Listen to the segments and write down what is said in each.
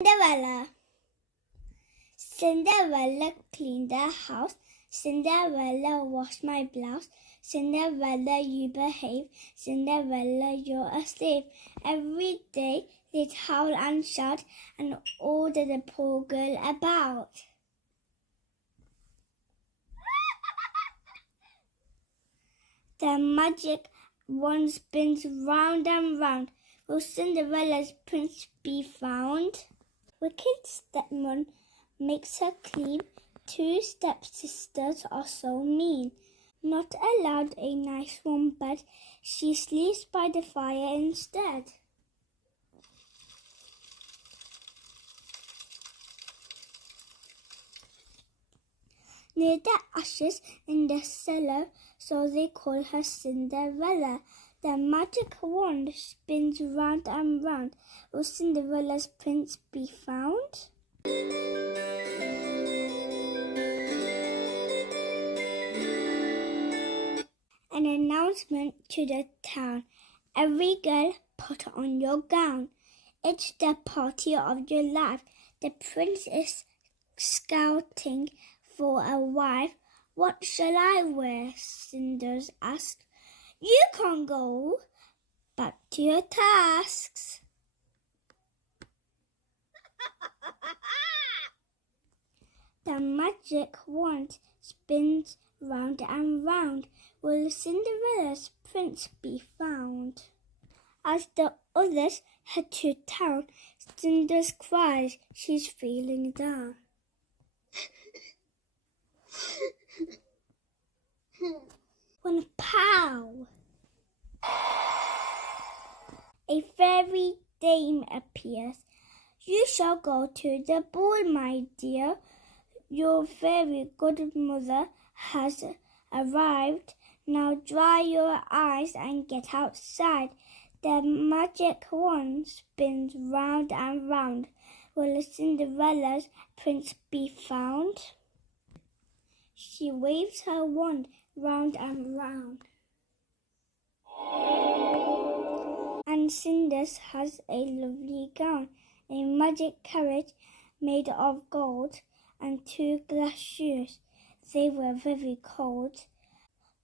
Cinderella. Cinderella cleaned the house. Cinderella washed my blouse. Cinderella, you behave. Cinderella, you're a slave. Every day they'd howl and shout and order the poor girl about. The magic wand spins round and round. Will Cinderella's prince be found? Wicked stepmom makes her clean. Two stepsisters are so mean. Not allowed a nice warm bed. She sleeps by the fire instead. Near the ashes in the cellar, so they call her Cinderella. The magic wand spins round and round. Will Cinderella's prince be found? An announcement to the town. Every girl, put on your gown. It's the party of your life. The prince is scouting for a wife. What shall I wear? Cinders asked. You can't go. Back to your tasks. The magic wand spins round and round. Will Cinderella's prince be found? As the others head to town, Cinders cries she's feeling down. When pow! A fairy dame appears. You shall go to the ball, my dear. Your very godmother has arrived. Now dry your eyes and get outside. The magic wand spins round and round. Will Cinderella's prince be found? She waves her wand round and round. And Cinders has a lovely gown, a magic carriage made of gold, and two glass shoes. They were very cold.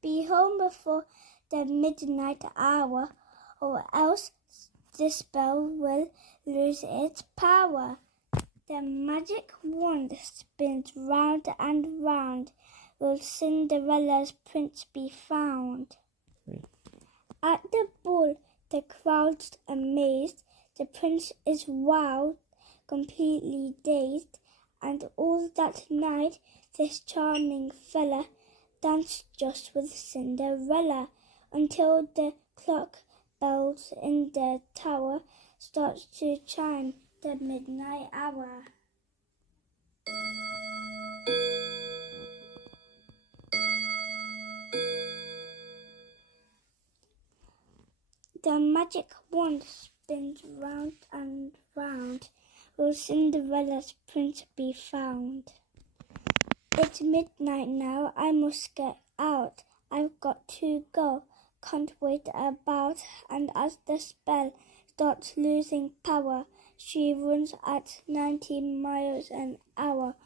Be home before the midnight hour, or else the spell will lose its power. The magic wand spins round and round. Will Cinderella's prince be found? At the ball, the crowd's amazed. The prince is wild, completely dazed. And all that night, this charming fella danced just with Cinderella, until the clock bells in the tower starts to chime the midnight hour. The magic wand spins round and round. Will Cinderella's prince be found? It's midnight now, I must get out. I've got to go, can't wait about. And as the spell starts losing power, she runs at 90 miles an hour.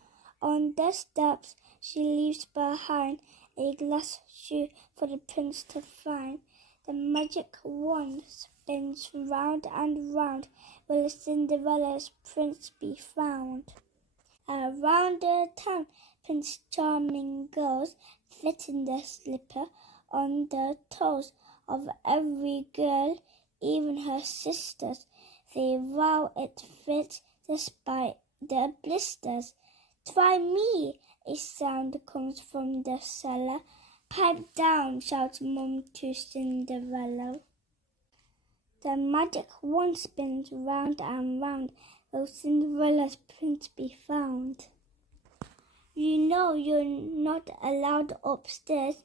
On the steps, she leaves behind a glass shoe for the prince to find. The magic wand spins round and round. Will Cinderella's prince be found? Around the town, Prince Charming goes, fitting the slipper on the toes of every girl, even her sisters. They vow it fits despite the blisters. Try me! A sound comes from the cellar. Pipe down, shouts Mum to Cinderella. The magic wand spins round and round. Will Cinderella's prince be found? You know you're not allowed upstairs.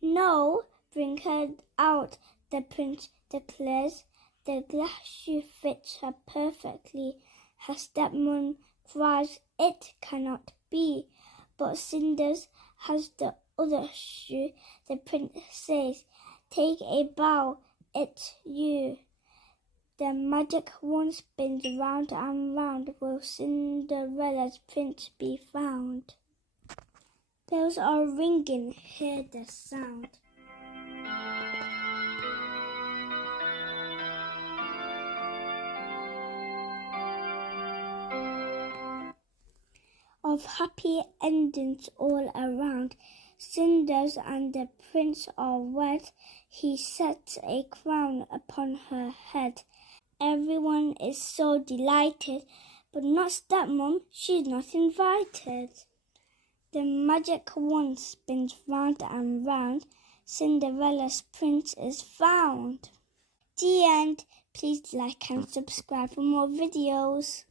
No, bring her out, the prince declares. The glass shoe fits her perfectly. Her stepmom cries, it cannot be. But Cinders has the other shoe. The prince says, take a bow, it's you. The magic wand spins round and round. Will Cinderella's prince be found? Bells are ringing, hear the sound of happy endings all around. Cinders and the prince are wed. He sets a crown upon her head. Everyone is so delighted, but not Stepmom, she's not invited. The magic wand spins round and round. Cinderella's prince is found. The end. Please like and subscribe for more videos.